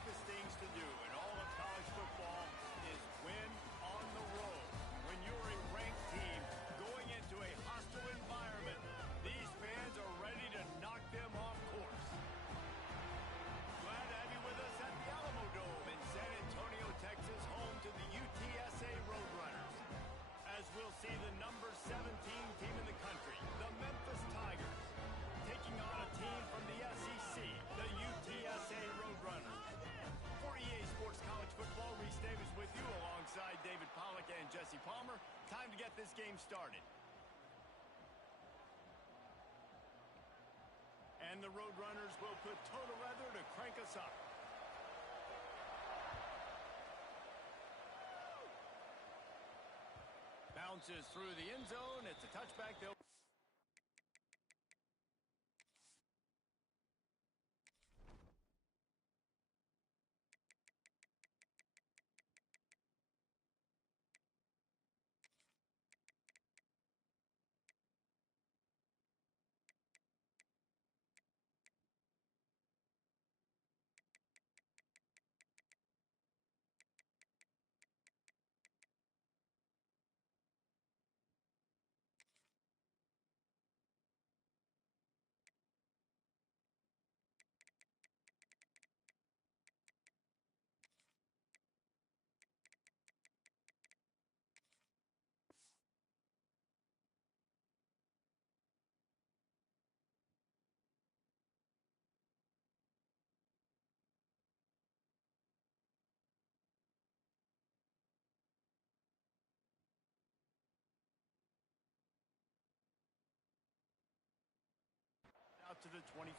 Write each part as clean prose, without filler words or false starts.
toughest things to do in all of college football is win on the road. When you're a ranked team going into a hostile environment, these fans are ready to knock them off course. Glad to have you with us at the Alamo Dome in San Antonio, Texas, home to the UTSA Roadrunners. As we'll see the number 17 team in the country, the Memphis Tigers, taking on a team from the SEC, the UTSA Roadrunners. For EA Sports College Football, Reese Davis with you alongside David Pollack and Jesse Palmer. Time to get this game started. And the Roadrunners will put total leather to crank us up. Bounces through the end zone. It's a touchback. They'll out to the 25.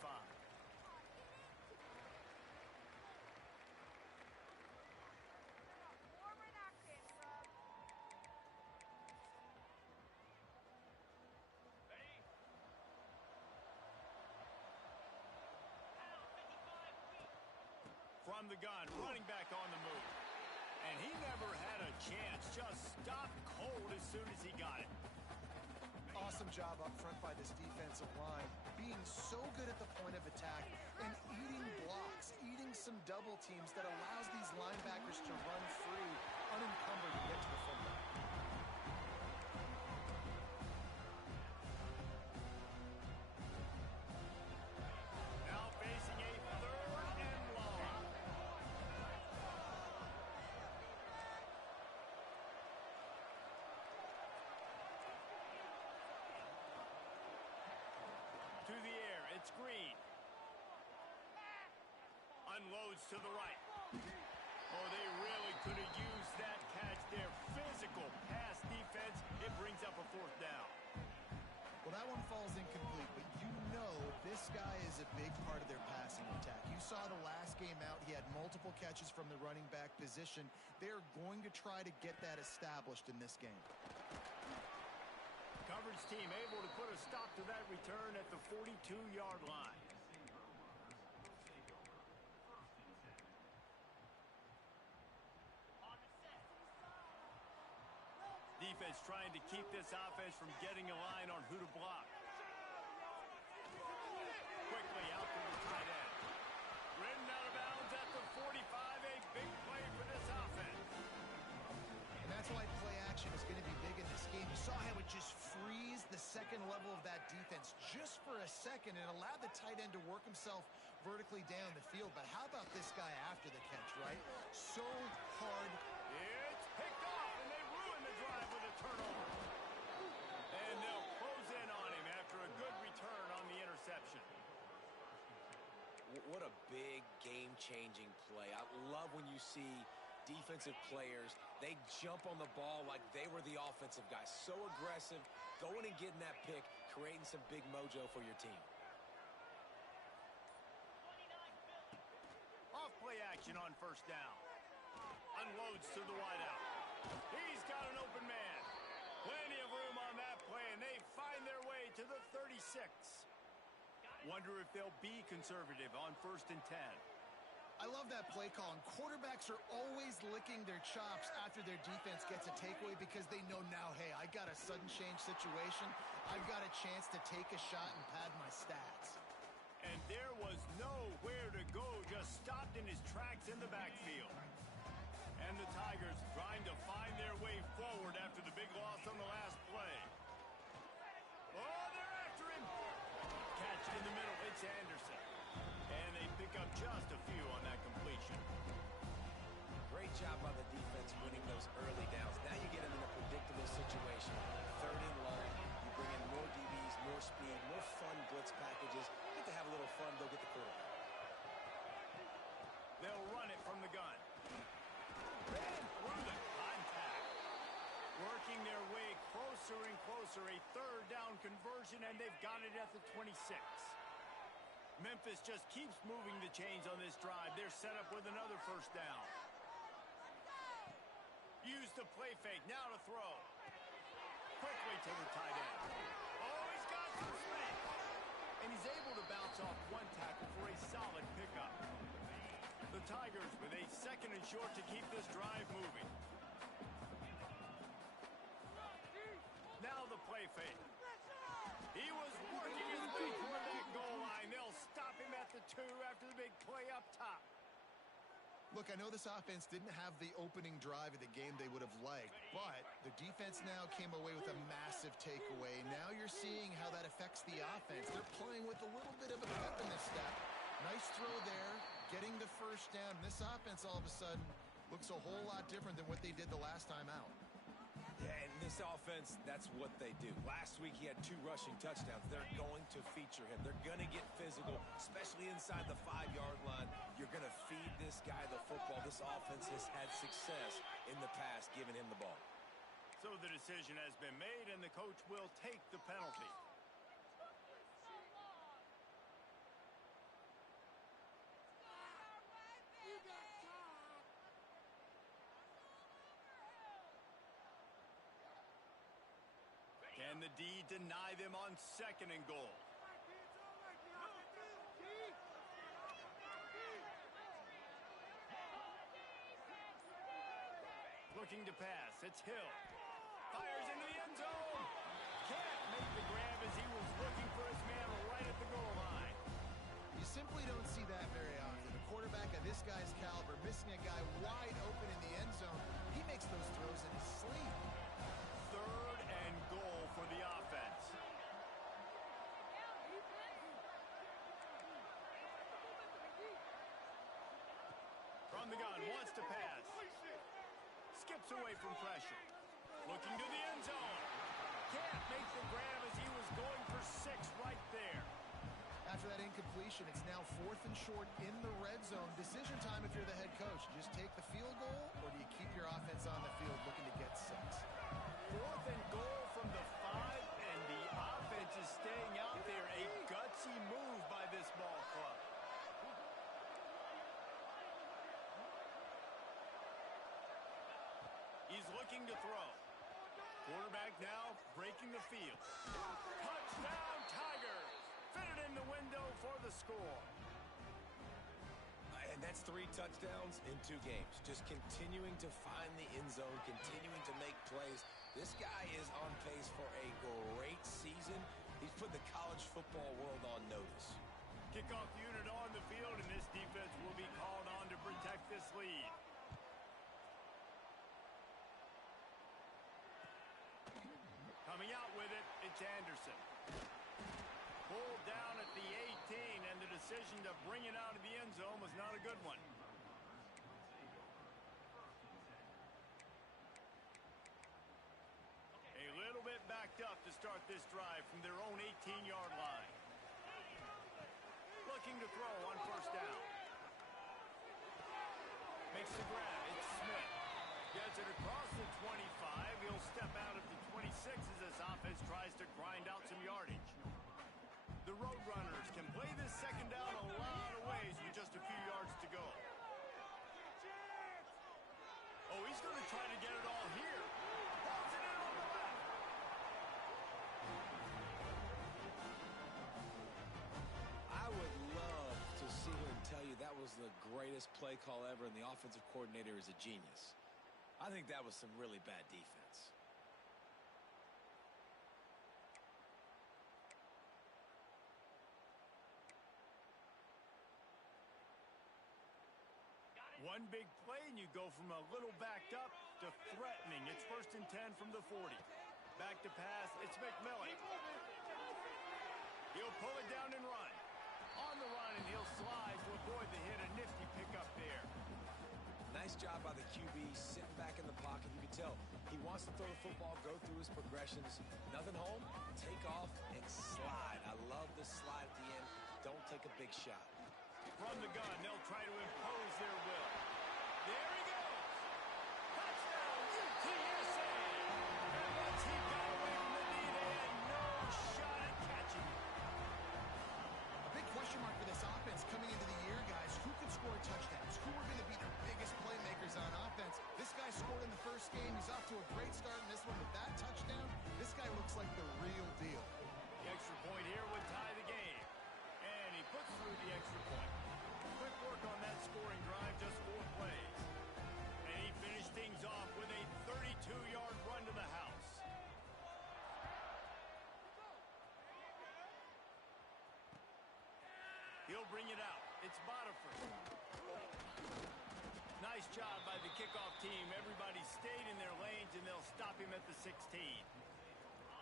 From the gun, running back on the move. And he never had a chance, just stopped cold as soon as he got it. Awesome job up front by this defensive line, being so good at the point of attack and eating blocks, eating some double teams that allows these linebackers to run free, unencumbered to get to the football. To the air, it's Green. Unloads to the right. Oh, they really could have used that catch there. Physical pass defense. It brings up a fourth down. Well, that one falls incomplete, but you know this guy is a big part of their passing attack. You saw the last game out. He had multiple catches from the running back position. They're going to try to get that established in this game. Coverage team able to put a stop to that return at the 42-yard line. Defense trying to keep this offense from getting a line on who to block. Quickly out to the tight end. Ridden out of bounds at the 45. A big play for this offense. And that's why play action is going to be big in this game. You saw how it just frees the second level of that defense just for a second and allowed the tight end to work himself vertically down the field. But how about this guy after the catch, right? So hard. It's picked off, and they ruin the drive with a turnover. And they'll close in on him after a good return on the interception. What a big game-changing play. I love when you see defensive players, they jump on the ball like they were the offensive guys. So aggressive, going and getting that pick, creating some big mojo for your team. Off play action on first down. Unloads to the wideout. He's got an open man. Plenty of room on that play, and they find their way to the 36. Wonder if they'll be conservative on 1st and 10. I love that play call, and quarterbacks are always licking their chops after their defense gets a takeaway because they know now, hey, I got a sudden change situation. I've got a chance to take a shot and pad my stats. And there was nowhere to go, just stopped in his tracks in the backfield. And the Tigers trying to find their way forward after the big loss on the last play. Oh, they're after him. Catch in the middle. It's Anderson. And they pick up just a few on that completion. Great job by the defense winning those early downs. Now you get them in a predictable situation. 3rd and long. You bring in more DBs, more speed, more fun blitz packages. Get to have a little fun. Go get the quarterback. They'll run it from the gun. And through the contact. Working their way closer and closer. A 3rd down conversion, and they've got it at the 26. Memphis just keeps moving the chains on this drive. They're set up with another 1st down. Use the play fake. Now to throw. Quickly to the tight end. Oh, he's got some space. And he's able to bounce off one tackle for a solid pickup. The Tigers with a 2nd and short to keep this drive moving. Now the play fake. He was working his way toward that goal line. They'll stop him at the 2 after the big play up top. Look, I know this offense didn't have the opening drive of the game they would have liked, but the defense now came away with a massive takeaway. Now you're seeing how that affects the offense. They're playing with a little bit of a pep in this step. Nice throw there, getting the 1st down. This offense all of a sudden looks a whole lot different than what they did the last time out. Yeah, and this offense, that's what they do. Last week he had 2 rushing touchdowns. They're going to feature him. They're going to get physical, especially inside the 5-yard line. You're going to feed this guy the football. This offense has had success in the past giving him the ball. So the decision has been made, and the coach will take the penalty. Can the D deny them on 2nd and goal? Looking to pass. It's Hill. Fires into the end zone. Can't make the grab as he was looking for his man right at the goal line. You simply don't see that very often. A quarterback of this guy's caliber missing a guy wide open in the end zone. He makes those throws in his sleep. 3rd and goal for the offense. From the gun, wants to pass. Skips away from pressure. Looking to the end zone. Can't make the grab as he was going for 6 right there. After that incompletion, it's now 4th and short in the red zone. Decision time if you're the head coach. You just take the field goal, or do you keep your offense on the field looking to get 6? 4th and goal from the 5, and the offense is staying out there. A gutsy move by this ball club. He's looking to throw. Quarterback now breaking the field. Touchdown, Tigers! Fitted in the window for the score. And that's 3 touchdowns in 2 games. Just continuing to find the end zone, continuing to make plays. This guy is on pace for a great season. He's put the college football world on notice. Kickoff unit on the field, and this defense will be called on to protect this lead. Coming out with it, it's Anderson. Pulled down at the 18, and the decision to bring it out of the end zone was not a good one. A little bit backed up to start this drive from their own 18-yard line. Looking to throw on 1st down. Makes the grab. It's Smith. Gets it across the 25. He'll step out at the 26 as this offense tries to grind out some yardage. The Roadrunners can play this 2nd down a lot of ways with just a few yards to go. Oh, he's going to try to get it all here. Pulls it in on the left. I would love to see him tell you that was the greatest play call ever, and the offensive coordinator is a genius. I think that was some really bad defense. One big play, and you go from a little backed up to threatening. It's 1st and 10 from the 40. Back to pass, it's McMillan. He'll pull it down and run. On the run, and he'll slide to avoid the hit. A nifty pickup there. Nice job by the QB, sitting back in the pocket. You can tell he wants to throw the football, go through his progressions. Nothing home, take off, and slide. I love the slide at the end. Don't take a big shot. From the gun, they'll try to impose their will. There he goes. Touchdown, UTSA. And once he got away from the knee, they had no shot at catching him. A big question mark for this offense coming into the year, guys. Who can score touchdowns? Who are going to be their biggest playmakers on offense? This guy scored in the first game. He's off to a great start in this one with that touchdown. This guy looks like the real deal. The extra point here would tie the game. And he puts through the extra point. Quick work on that scoring drive, just 4 plays. And he finished things off with a 32-yard run to the house. He'll bring it out. It's Bodiford. Nice job by the kickoff team. Everybody stayed in their lanes, and they'll stop him at the 16.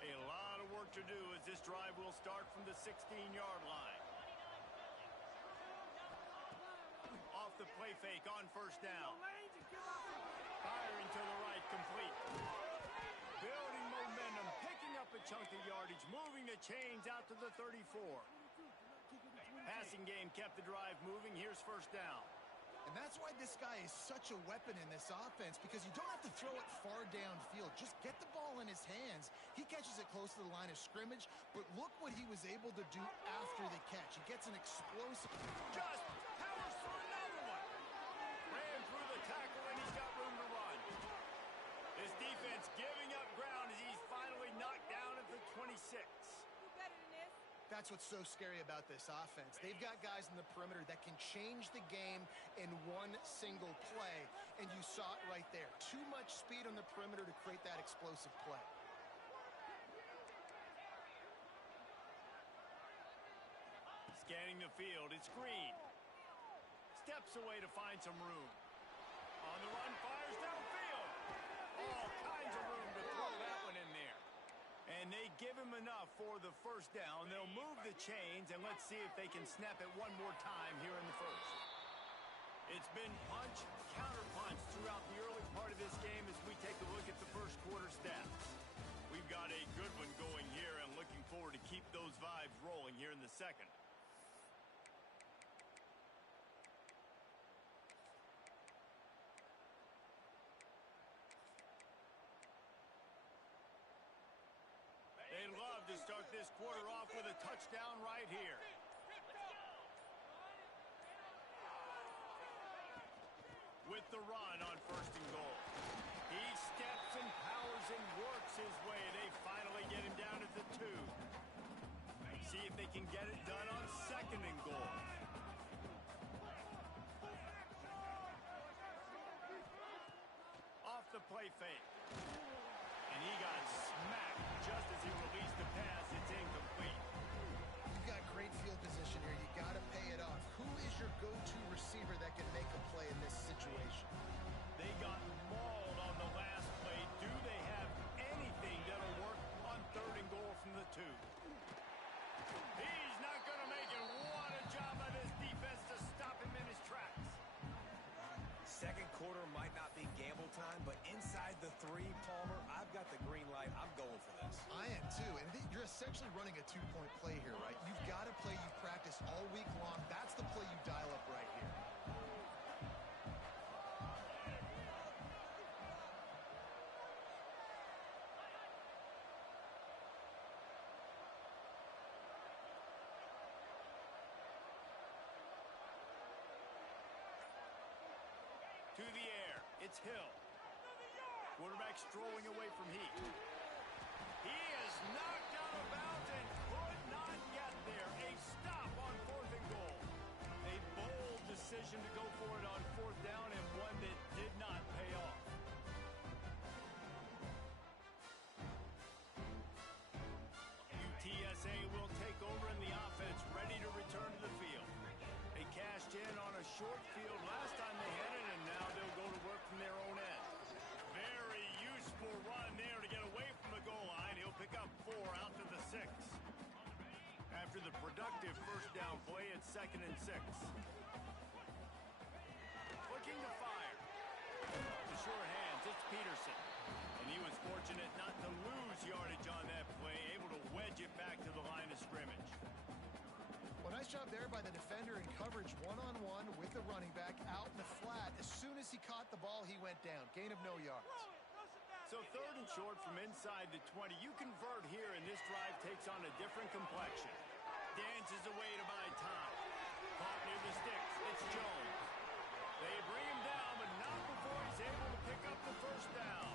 A lot of work to do as this drive will start from the 16-yard line. Off the play fake on 1st down. Firing to the right, complete. Building momentum, picking up a chunk of yardage, moving the chains out to the 34. Passing game kept the drive moving. Here's 1st down. And that's why this guy is such a weapon in this offense, because you don't have to throw it far downfield. Just get the ball in his hands. He catches it close to the line of scrimmage, but look what he was able to do after the catch. He gets an explosive... Just powers through another one. Ran through the tackle, and he's got room to run. This defense giving up ground as he's finally knocked down at the 26. That's what's so scary about this offense. They've got guys in the perimeter that can change the game in one single play, and you saw it right there. Too much speed on the perimeter to create that explosive play. Scanning the field, it's Green. Steps away to find some room. On the run, fires downfield. All kinds of room to throw that one in there. And they give him enough for the 1st down. They'll move the chains, and let's see if they can snap it one more time here in the 1st. It's been punch, counter punch throughout the early part of this game as we take a look at the 1st quarter stats. We've got a good one going here and looking forward to keep those vibes rolling here in the 2nd. They'd love to start this quarter off with a touchdown right here. With the run on 1st and goal. He steps and powers and works his way. They finally get him down at the 2. See if they can get it done on 2nd and goal. Off the play fake. And he got smacked just as he released the pass. It's incomplete. You've got great field position here. You got to pay it off. Who is your go-to receiver that can make a play in this situation? They got mauled on the last play. Do they have anything that'll work on 3rd and goal from the 2? He's not going to make it. What a job by this defense to stop him in his tracks. 2nd quarter might not be gamble time, but inside the 3, Palmer, I've got the green light. I'm going for this. I am too, and you're essentially running a 2-point play here, right? You've got a play you practice all week long. That's the play you dial up right here. To the air, it's Hill. Quarterback strolling away from Heath. He is knocked out of bounds and could not get there. A stop on 4th and goal. A bold decision to go for it on 4th down, and one that did not pay off. UTSA will take over in the offense, ready to return to the field. They cashed in on a short field last time they had it, and after the productive first down play at 2nd and 6. Looking to fire. The sure hands, it's Peterson. And he was fortunate not to lose yardage on that play, able to wedge it back to the line of scrimmage. Well, nice job there by the defender in coverage one-on-one with the running back out in the flat. As soon as he caught the ball, he went down. Gain of no yards. So 3rd and short from inside the 20. You convert here, and this drive takes on a different complexion. Dances away to buy time. Caught near the sticks. It's Jones. They bring him down, but not before he's able to pick up the first down.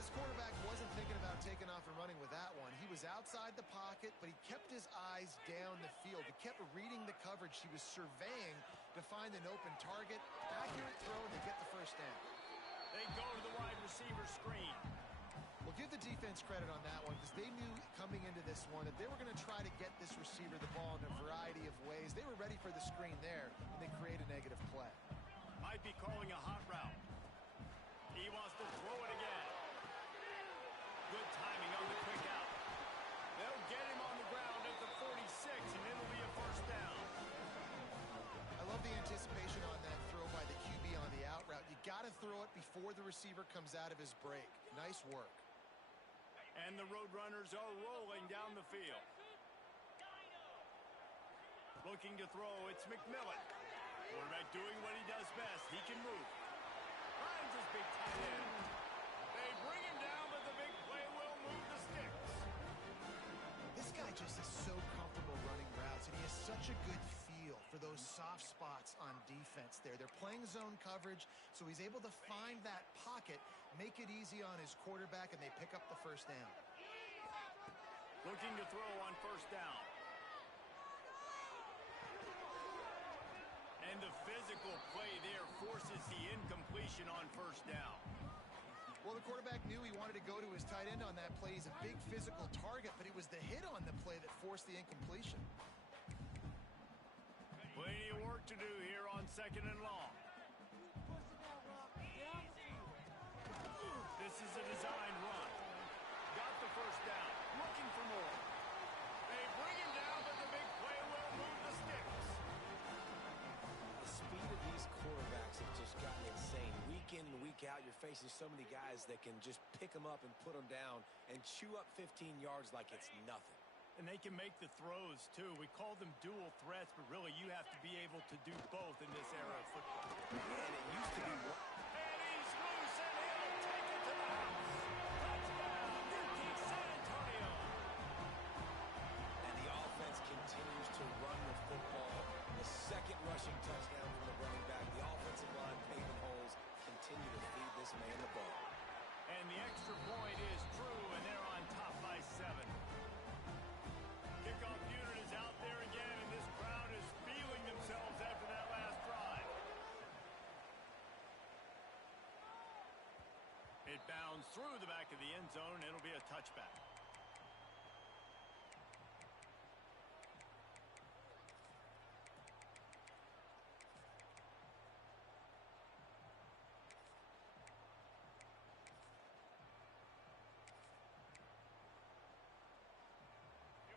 This quarterback wasn't thinking about taking off and running with that one. He was outside the pocket, but he kept his eyes down the field. He kept reading the coverage. He was surveying to find an open target. Accurate throw to get the first down. They go to the wide receiver screen. Well, give the defense credit on that one because they knew coming into this one that they were going to try to get this receiver the ball in a variety of ways. They were ready for the screen there, and they create a negative play. Might be calling a hot route. He wants to throw it again. Good timing on the quick out. They'll get him on the ground at the 46, and it'll be a first down. I love the anticipation on that throw by the QB on the out route. You got to throw it before the receiver comes out of his break. Nice work. And the Roadrunners are rolling down the field. Looking to throw, it's McMillan. Quarterback doing what he does best. He can move. Finds his big tight end. They bring him down, but the big play will move the sticks. This guy just is so comfortable running routes, and he has such a good feel for those soft spots on defense there. They're playing zone coverage, so he's able to find that pocket, make it easy on his quarterback, and they pick up the first down. Looking to throw on first down. And the physical play there forces the incompletion on first down. Well, the quarterback knew he wanted to go to his tight end on that play. He's a big physical target, but it was the hit on the play that forced the incompletion. Plenty of work to do here on 2nd and long. This is a design run. Got the first down. Looking for more. They bring him down, but the big play will move the sticks. The speed of these quarterbacks have just gotten insane. Week in and week out, you're facing so many guys that can just pick them up and put them down and chew up 15 yards like it's nothing. And they can make the throws, too. We call them dual threats, but really you have to be able to do both in this era of football. And it used to be one. And he's loose, and he'll take it to the house. Touchdown, UT San Antonio. And the offense continues to run the football. The second rushing touchdown from the running back. The offensive line paving holes. Continue to feed this man the ball. And the extra point is true, and they're on top by 7. Kickoff unit is out there again, and this crowd is feeling themselves after that last drive. It bounds through the back of the end zone, and it'll be a touchback.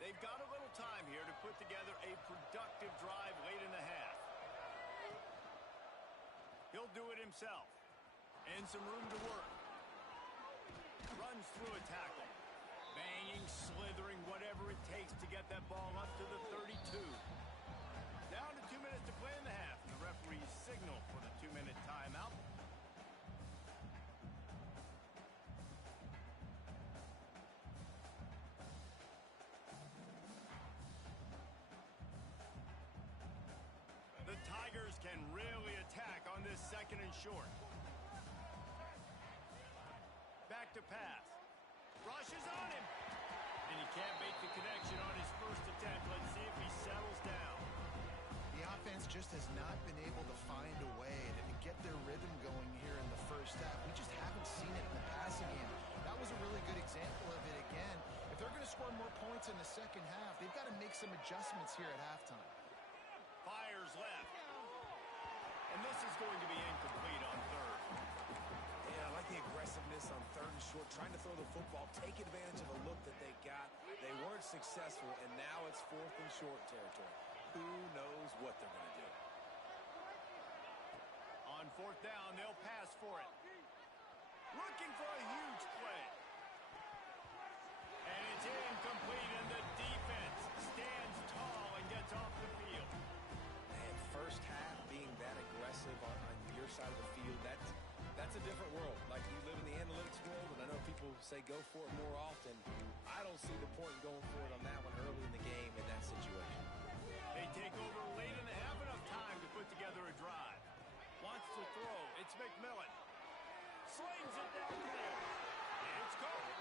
They've got a little time here to put together a productive drive late in the half. He'll do it himself. And some room to work. Runs through a tackle. Banging, slithering, whatever it takes to get that ball up to the 32. Down to 2 minutes to play in the half. And the referees signal for the 2-minute timeout. The Tigers can really attack on this 2nd and short. Back to pass. Rushes on him. And he can't make the connection on his first attempt. Let's see if he settles down. The offense just has not been able to find a way to get their rhythm going here in the first half. We just haven't seen it in the passing game. That was a really good example of it again. If they're going to score more points in the second half, they've got to make some adjustments here at halftime. Fires left. And this is going to be incomplete on 3rd. Yeah, I like the aggressiveness on 3rd and short, trying to throw the football, take advantage of a look that they got. They They weren't successful, and now it's 4th and short territory. Who knows what they're going to do? On 4th down, they'll pass for it. Looking for a huge play. And it's incomplete, and the defense stands tall and gets off the field. Man, first half being that aggressive on your side of the field, that's a different world. Like, you live in the analytics world, and I know people say go for it more often. I don't see the point in going for it on that one early in the game in that situation. They take over late in the half, enough time to put together a drive. Wants to throw. It's McMillan. Slings it downfield. It's caught.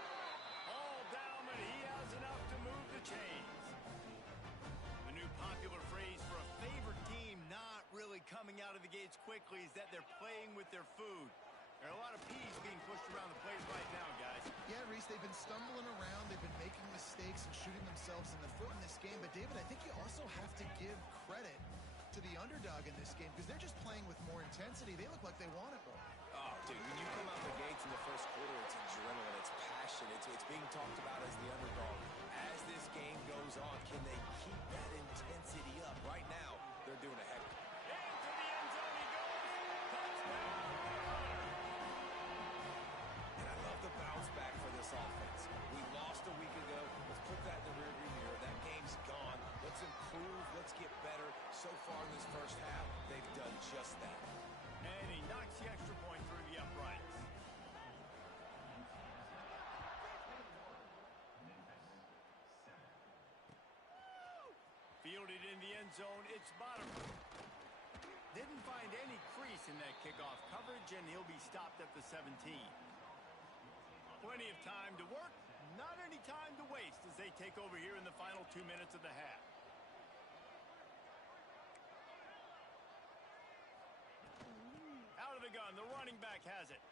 All down, but he has enough to move the chains. The new popular phrase for a favored team not really coming out of the gates quickly is that they're playing with their food. There are a lot of peas being pushed around the place right now, guys. Yeah, Reese, they've been stumbling around. They've been making mistakes and shooting themselves in the foot in this game. But, David, I think you also have to give credit to the underdog in this game because they're just playing with more intensity. They look like they want it more. Oh, dude, when you come out the gates in the first quarter, it's adrenaline, it's passion, it's being talked about as the underdog. As this game goes on, can they keep that intensity up? Right now, they're doing a heck of it. Into the end zone he goes. Touchdown. And I love the bounce back for this offense. We lost a week ago. Let's put that in the rearview mirror. That game's gone. Let's improve. Let's get better. So far in this first half, they've done just that. And he knocks the extra point through the uprights. Fielded in the end zone, it's bottom. Didn't find any crease in that kickoff coverage, and he'll be stopped at the 17. Plenty of time to work, not any time to waste as they take over here in the final 2 minutes of the half. Out of the gun, the running back has it.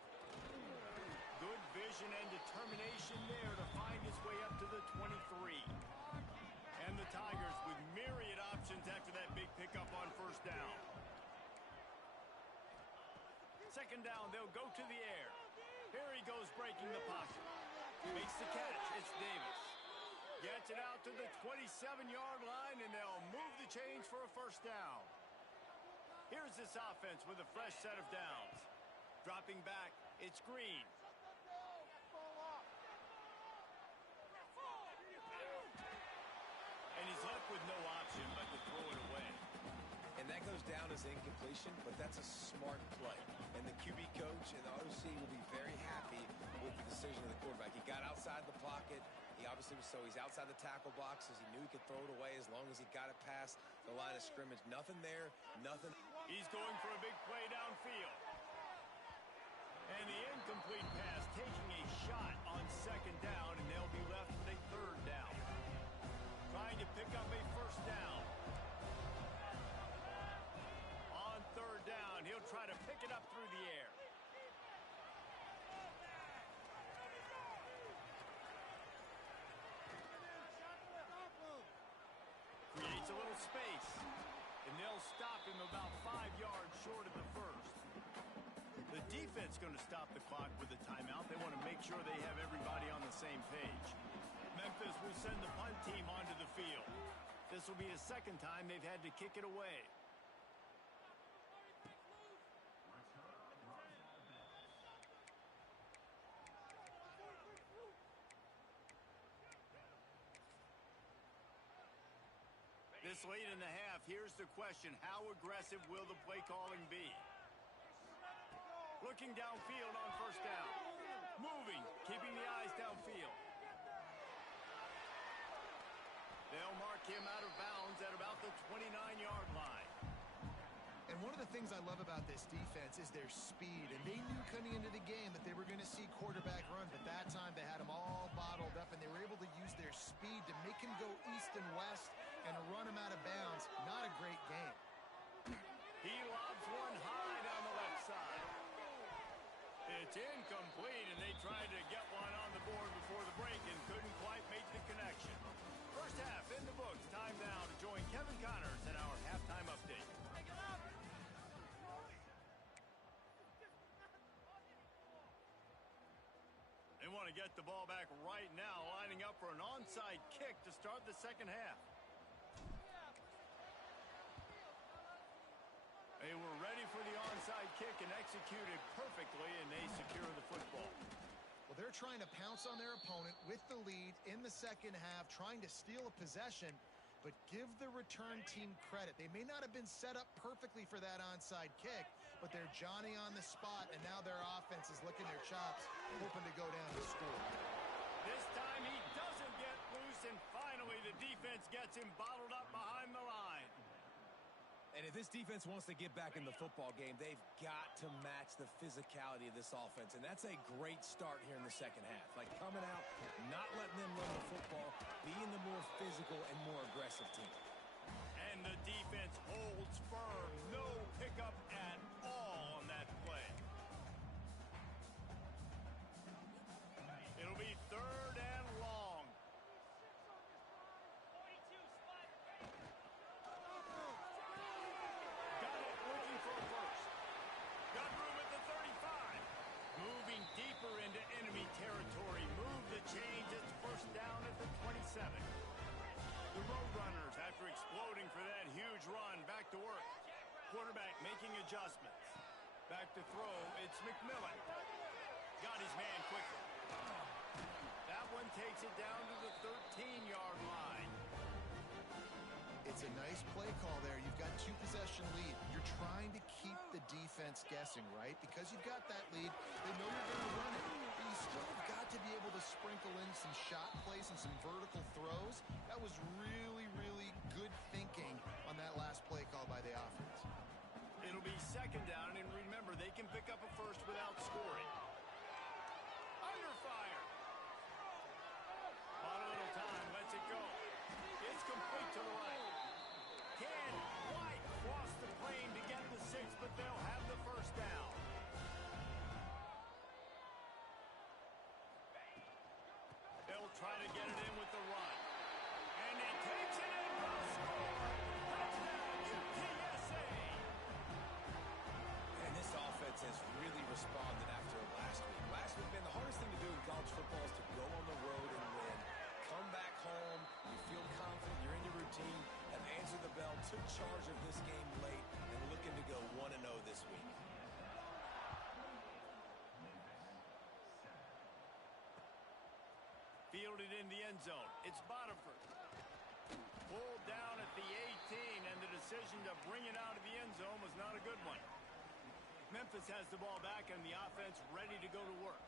Good vision and determination there to find his way up to the 23. And the Tigers with myriad options after that big pickup on first down. Second down, they'll go to the air. Here he goes breaking the pocket. Makes the catch. It's Davis. Gets it out to the 27-yard line, and they'll move the chains for a first down. Here's this offense with a fresh set of downs. Dropping back, it's Green. And he's left with no option but to throw it away. And that goes down as incompletion, but that's a smart play. And the QB coach and the OC will be very happy with the decision of the quarterback. He got outside the pocket. He obviously was he's outside the tackle box as he knew he could throw it away as long as he got it past the line of scrimmage. Nothing there, nothing. He's going for a big play downfield. And the incomplete pass taking a shot on second down, and they'll be left with a third down. Trying to pick up a first down. On third down, he'll try to pick it up through the air. Creates a little space, and they'll stop him about 5 yards short of the first. The defense going to stop the clock with a timeout. They want to make sure they have everybody on the same page. Memphis will send the punt team onto the field. This will be the second time they've had to kick it away. This late in the half, here's the question. How aggressive will the play calling be? Looking downfield on first down. Moving, keeping the eyes downfield. They'll mark him out of bounds at about the 29-yard line. And one of the things I love about this defense is their speed. And they knew coming into the game that they were going to see quarterback run, but that time they had him all bottled up, and they were able to use their speed to make him go east and west and run him out of bounds. Not a great game. He lobs one high down the left side. It's incomplete, and they tried to get one on the board before the break and couldn't quite make the connection. First half in the books. Time now to join Kevin Connors in our halftime update. They want want to get the ball back right now, lining up for an onside kick to start the second half. They were ready for the onside kick and executed perfectly, and they secure the football. Well, they're trying to pounce on their opponent with the lead in the second half, trying to steal a possession, but give the return team credit. They may not have been set up perfectly for that onside kick, but they're Johnny on the spot, and now their offense is licking their chops, hoping to go down and score. This time he doesn't get loose, and finally the defense gets him bottled up behind the line. And if this defense wants to get back in the football game, they've got to match the physicality of this offense. And that's a great start here in the second half. Like coming out, not letting them run the football, being the more physical and more aggressive team. And the defense holds firm. No pickup at all on that play. It'll be third and long. Got it, looking for a first. Got room at the 35. Moving deeper into enemy territory. Move the chains. It's first down at the 27. The Roadrunners, after exploding for that huge run, back to work. Quarterback making adjustments. Back to throw. It's McMillan. Got his man quickly. That one takes it down to the 13-yard line. It's a nice play call there. You've got two-possession lead. You're trying to keep the defense guessing, right? Because you've got that lead, they know you're going to run it. But you still have got to be able to sprinkle in some shot plays and some vertical throws. That was really, really good thinking on that last play call by the offense. It'll be second down, and remember, they can pick up a first without scoring. Under fire. On a little time, lets it go. It's complete to the right. Can White cross the plane to get the 6, but they'll have the first down. They'll try to get it in with the run. And he takes it in for a score. Touchdown, UTSA. And this offense has really responded after last week. Last week, man, the hardest thing to do in college football is to go on the road and win. Come back home, you feel confident, you're in your routine, have answered the bell, took charge of this game late, and looking to go 1-0 this week. Fielded in the end zone. It's Bodiford. Pulled down at the 18, and the decision to bring it out of the end zone was not a good one. Memphis has the ball back, and the offense ready to go to work.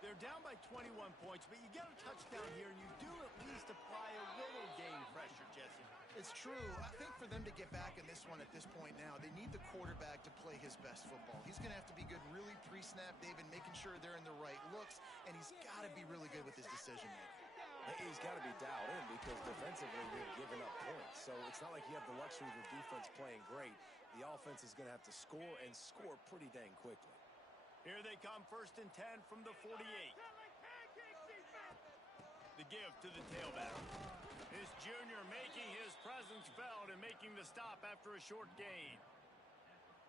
They're down by 21 points, but you get a touchdown here, and you do at least apply a little game pressure, Jesse. It's true. I think for them to get back in this one at this point now, they need the quarterback to play his best football. He's going to have to be good really pre-snap, David, making sure they're in the right looks, and he's got to be really good with his decision-making. He's got to be dialed in because defensively you're giving up points. So it's not like you have the luxury of the defense playing great. The offense is going to have to score and score pretty dang quickly. Here they come, first and 10 from the 48. The give to the tailback. His junior making his presence felt and making the stop after a short gain.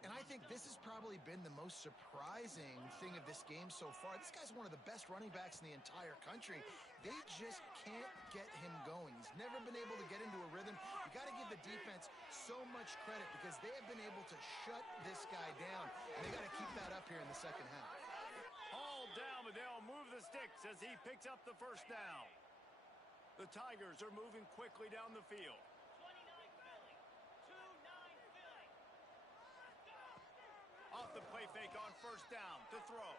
And I think this has probably been the most surprising thing of this game so far. This guy's one of the best running backs in the entire country. They just can't get him going. He's never been able to get into a rhythm. You got to give the defense so much credit because they have been able to shut this guy down. And they got to keep that up here in the second half. All down, but they'll move the sticks as he picks up the first down. The Tigers are moving quickly down the field. Off the play fake on first down to throw.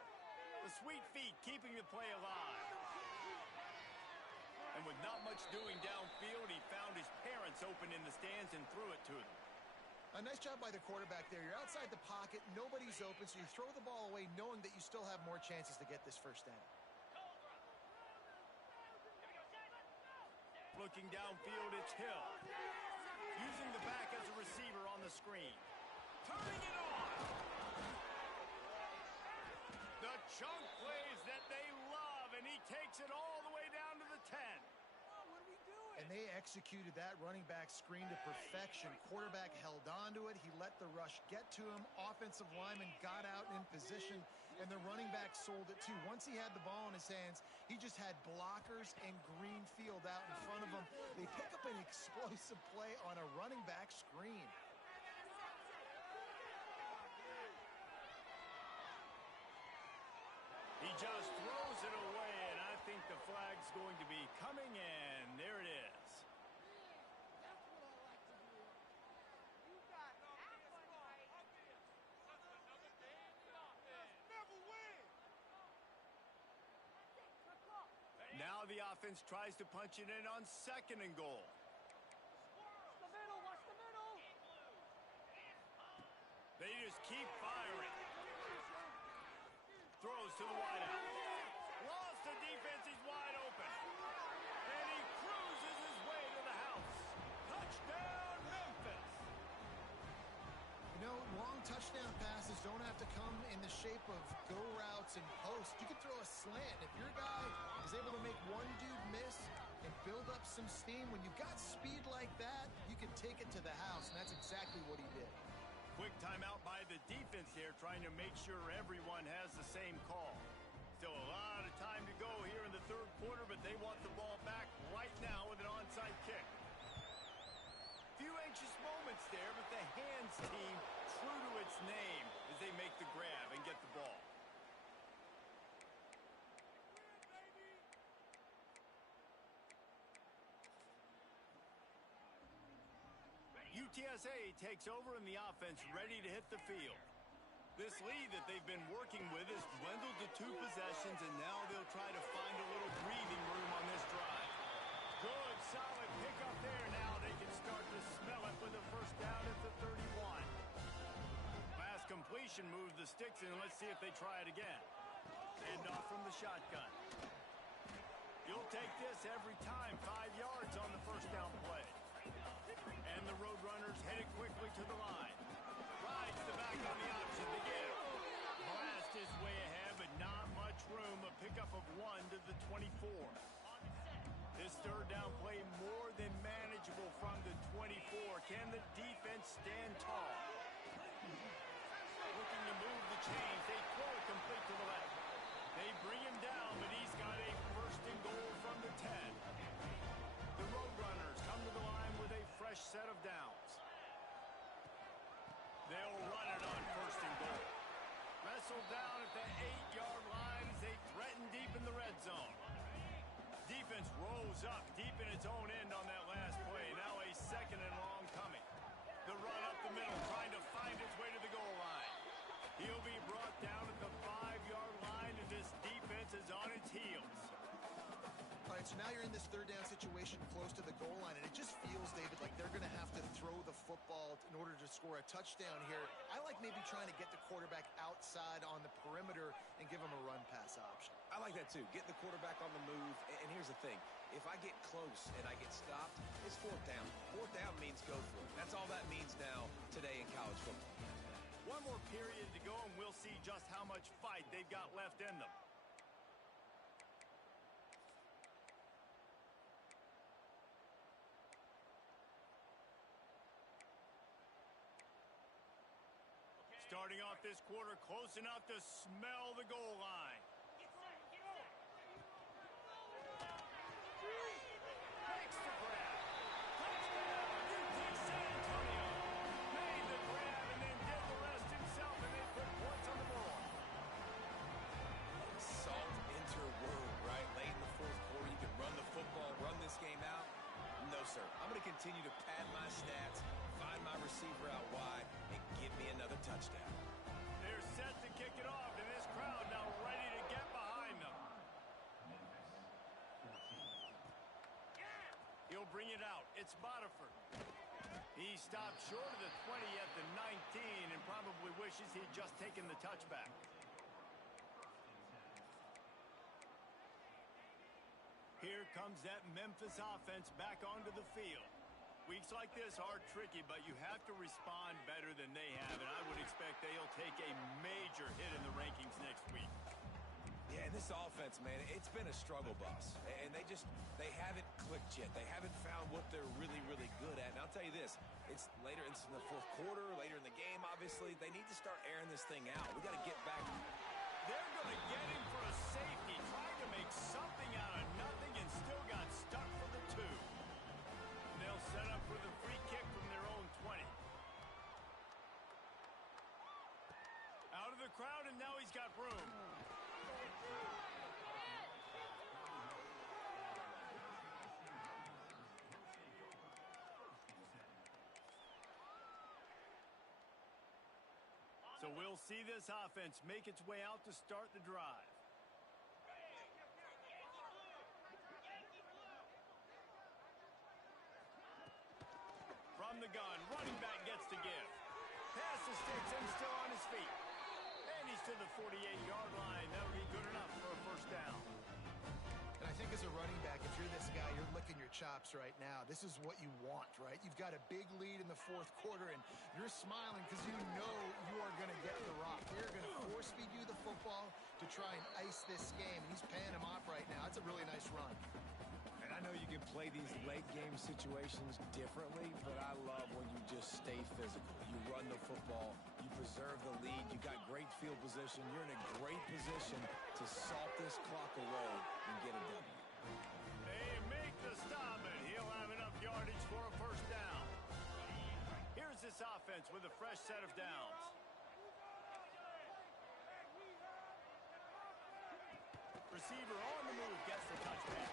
The sweet feet keeping the play alive. And with not much doing downfield, he found his parents open in the stands and threw it to them. A nice job by the quarterback there. You're outside the pocket, nobody's open, so you throw the ball away knowing that you still have more chances to get this first down. Looking downfield, it's Hill. Using the back as a receiver on the screen. Turning it on. The chunk plays that they love, and he takes it all the way down to the 10. And they executed that running back screen to perfection. Quarterback held on to it. He let the rush get to him. Offensive lineman got out in position, and the running back sold it too. Once he had the ball in his hands, he just had blockers and green field out in front of him. They pick up an explosive play on a running back screen. He just throws it away, and I think the flag's going to be coming in. There it is. Now the offense tries to punch it in on 2nd and goal. Watch the middle. They just keep firing. Throws to the wideout. Lost the defense, he's wide open. And he cruises his way to the house. Touchdown, Memphis. You know, long touchdown passes don't have to come in the shape of go routes and post. You can throw a slant. If your guy is able to make one dude miss and build up some steam, when you've got speed like that, you can take it to the house, and that's exactly what he did. Quick timeout by the defense there, trying to make sure everyone has the same call. Still a lot of time to go here in the 3rd quarter, but they want the ball back right now with an onside kick. Few anxious moments there, but the hands team true to its name as they make the grab and get the ball. UTSA takes over in the offense, ready to hit the field. This lead that they've been working with has dwindled to 2 possessions, and now they'll try to find a little breathing room on this drive. Good, solid pickup there. Now they can start to smell it with a 1st down at the 31. Last completion moves the sticks in. Let's see if they try it again. End off from the shotgun. You'll take this every time. 5 yards on the 1st down play. And the Roadrunners headed quickly to the line. Rides the back on the option to get it. Blast his way ahead, but not much room. A pickup of 1 to the 24. This 3rd down play more than manageable from the 24. Can the defense stand tall? Looking to move the chains. They throw it complete to the left. They bring him down, but he's got a 1st and goal from the 10. The Roadrunners come to the line with a fresh set of downs. They'll run it on 1st and goal. Wrestled down at the 8-yard line as they threaten deep in the red zone. Defense rolls up deep in its own end on that last play. Now a 2nd and long coming. The run up the middle, trying to find its way to the goal line. He'll be brought down at the 5-yard line, and this defense is on its heels. All right, so now you're in this 3rd down situation close to the goal line, and it just feels, David, like they're going to have to throw the football in order to score a touchdown here. I like maybe trying to get the quarterback outside on the perimeter and give him a run-pass option. I like that too. Get the quarterback on the move. And here's the thing. If I get close and I get stopped, it's 4th down. 4th down means go for it. That's all that means now today in college football. One more period to go, and we'll see just how much fight they've got left in them. Starting off this quarter close enough to smell the goal line. Makes the grab. Touchdown, UT San Antonio. Made the grab and then did the rest himself, and they put points on the board. Salt enter word, right? Late in the 4th quarter, you can run the football, run this game out. No, sir. I'm going to continue to pad my stats, find my receiver out wide, and give me another touchdown. They're set to kick it off, and this crowd now ready to get behind them. He'll bring it out. It's Bodiford. He stopped short of the 20 at the 19 and probably wishes he'd just taken the touchback. Here comes that Memphis offense back onto the field. Weeks like this are tricky, but you have to respond better than they have, and I would expect they'll take a major hit in the rankings next week. Yeah, and And this offense, man, it's been a struggle bus. And they haven't clicked yet. They haven't found what they're really, really good at. And I'll tell you this, it's later, it's in the fourth quarter, later in the game, obviously. They need to start airing this thing out. We got to get back. They're going to get him for a safety, trying to make something out of nothing and still got stuck for the 2. They'll set up for the free kick from their own 20. Out of the crowd, and now he's got room. So we'll see this offense make its way out to start the drive. From the gun, running back gets to give. Pass the sticks and still on his feet. And he's to the 48-yard line. That'll be good enough for a first down. And I think as a running back, if you're this guy, you're licking your chops right now. This is what you want, right? You've got a big lead in the fourth quarter, and you're smiling because you know you are going to get the rock. They're going to force-feed you the football to try and ice this game, and he's paying him off right now. That's a really nice run. And I know you can play these late-game situations differently, but I love when you just stay physical. You run the football, you preserve the lead, you got great field position, you're in a great position to salt this clock away and get a W. They make the stop, and he'll have enough yardage for a first down. Here's this offense with a fresh set of downs. Receiver on the move gets the touchdown.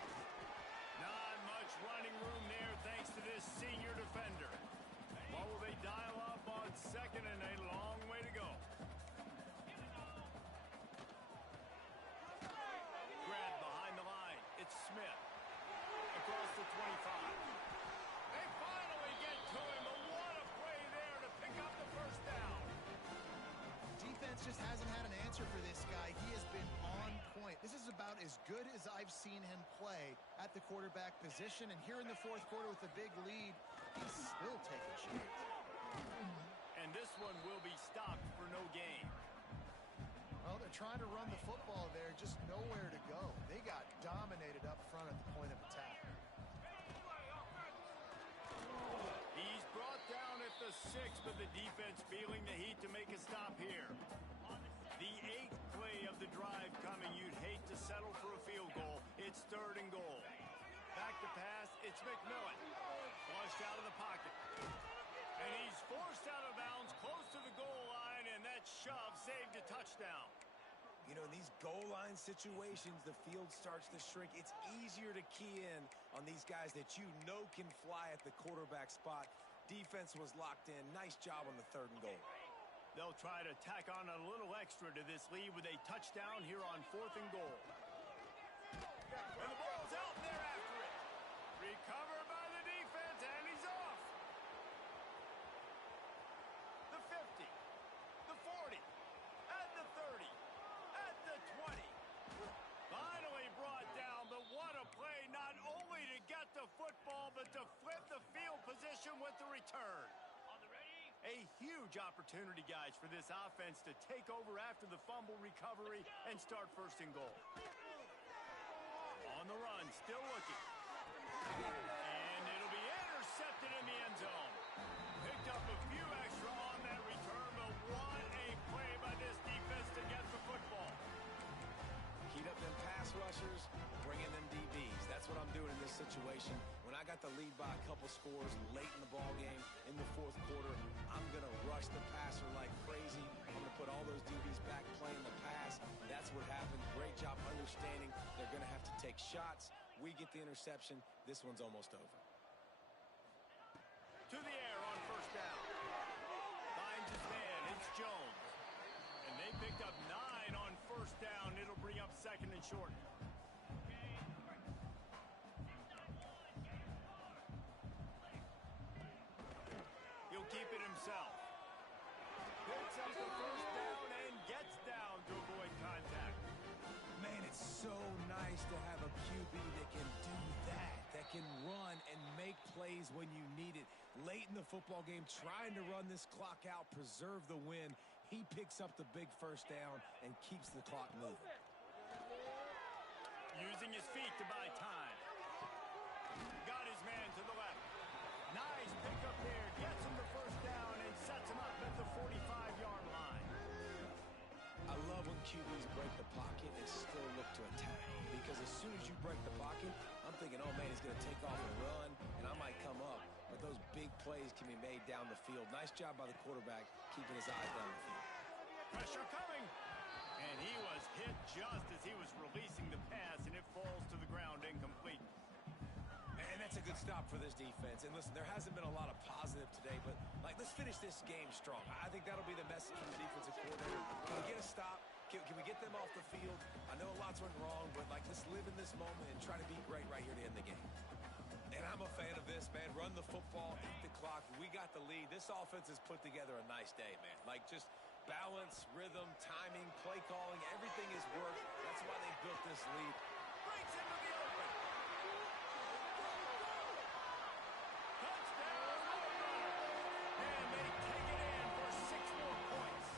Not much running room there thanks to this senior defender. What will they dial up on second and a long way to go? Grab behind the line. It's Smith. Across the 25. They finally get to him, but what a play there to pick up the first down. Defense just hasn't had an answer for this guy. He has been on point. This is about as good as I've seen him play at the quarterback position. And here in the fourth quarter with a big lead, he's still taking shots. And this one will be stopped for no gain. Well, they're trying to run the football there, just nowhere to go. They got dominated up front at the point of attack. He's brought down at the 6, but the defense feeling the heat to make a stop here. The 8th play of the drive coming. You'd hate to settle for a field goal. It's 3rd and goal. Back to pass. It's McMillan. Flushed out of the pocket. And he's forced out of bounds close to the goal line, and that shove saved a touchdown. You know, in these goal line situations, the field starts to shrink. It's easier to key in on these guys that you know can fly at the quarterback spot. Defense was locked in. Nice job on the 3rd and goal. They'll try to tack on a little extra to this lead with a touchdown here on 4th and goal. And the ball's out there after it. Recovered by the defense, and he's off. The 50, the 40, at the 30, at the 20. Finally brought down, but what a play, not only to get the football, but to flip the field position with the return. A huge opportunity, guys, for this offense to take over after the fumble recovery and start 1st and goal. On the run, still looking. And it'll be intercepted in the end zone. Picked up a few extra on that return, but what a play by this defense to get the football. Heat up them pass rushers, bring in them DBs. That's what I'm doing in this situation. When I got the lead by a couple scores late in the ball game in the 4th quarter, I'm going to rush the passer like crazy. I'm going to put all those DBs back playing the pass. That's what happened. Great job understanding they're going to have to take shots. We get the interception. This one's almost over. To the air on 1st down. Finds his man. It's Jones. And they picked up 9 on 1st down. It'll bring up 2nd and short. He'll keep it himself. Picks up the 1st down and gets down to avoid contact. Man, it's so nice to have a QB that can do that can run and make plays when you need it. Late in the football game, trying to run this clock out, preserve the win. He picks up the big 1st down and keeps the clock moving. using his feet to buy time. Got his man to the left. Nice pickup there. Gets him the first down and sets him up at the 45-yard line. I love when QBs break the pocket and still look to attack. Because as soon as you break the pocket, I'm thinking, oh, man, he's going to take off and run, and I might come up. But those big plays can be made down the field. Nice job by the quarterback keeping his eyes down the field. Pressure coming. And he was hit just as he was releasing the pass, and it falls to the ground incomplete. And that's a good stop for this defense. And listen, there hasn't been a lot of positive today, but let's finish this game strong. I think that'll be the message from the defensive coordinator. Can we get a stop? Can we get them off the field? I know lots went wrong, but let's live in this moment and try to be great right here to end the game. And I'm a fan of this, man. Run the football, eat the clock. We got the lead. This offense has put together a nice day, man. Just balance, rhythm, timing, play calling, everything has worked. That's why they built this lead. Breaks into the open. Touchdown, Memphis. And they take it in for 6 more points.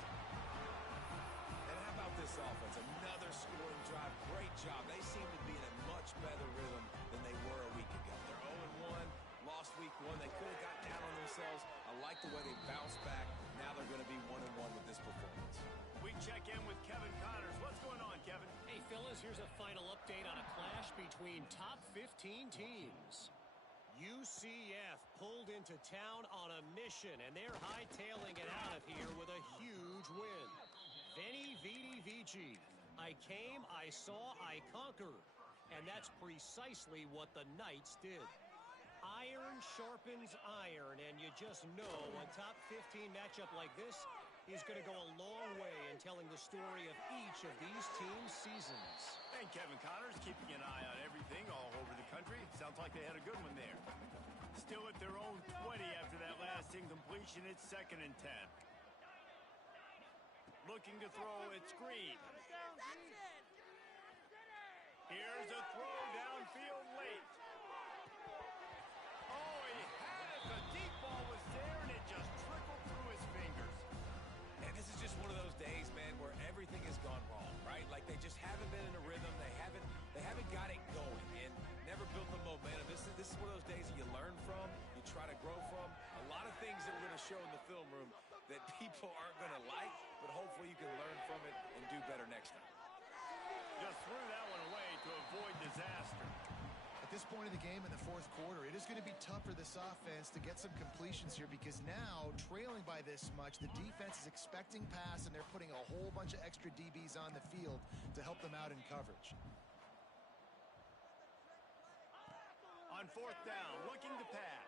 And how about this offense? Another scoring drive. Great job. They seem to be in a much better rhythm than they were a week ago. They're 0-1. Lost week 1. They could have got down on themselves. I like the way they bounced back. Now they're going to be 1-1 with this performance. We check in with Kevin Connors. What's going on, Kevin? Hey, fellas, here's a final update on a clash between top 15 teams. UCF pulled into town on a mission, and they're hightailing it out of here with a huge win. Veni, vidi, vici. I came, I saw, I conquered. And that's precisely what the Knights did. Iron sharpens iron, and you just know a top 15 matchup like this is going to go a long way in telling the story of each of these teams' seasons. And Kevin Connors keeping an eye on everything all over the country. Sounds like they had a good one there. Still at their own 20 after that last incompletion. It's 2nd and 10. Looking to throw, it's Green. Here's a throw downfield late. Oh, he had it. The deep ball was there, and it just trickled through his fingers. And this is just one of those days, man, where everything has gone wrong, right? They just haven't been in a rhythm. They haven't got it going and never built the momentum. This is one of those days that you learn from, you try to grow from. A lot of things that we're going to show in the film room that people aren't going to like, but hopefully you can learn from it and do better next time. Just threw that one away to avoid disaster. At this point in the game in the 4th quarter, it is going to be tough for this offense to get some completions here because now, trailing by this much, the defense is expecting pass, and they're putting a whole bunch of extra DBs on the field to help them out in coverage. On 4th down, looking to pass.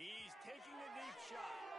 He's taking a deep shot.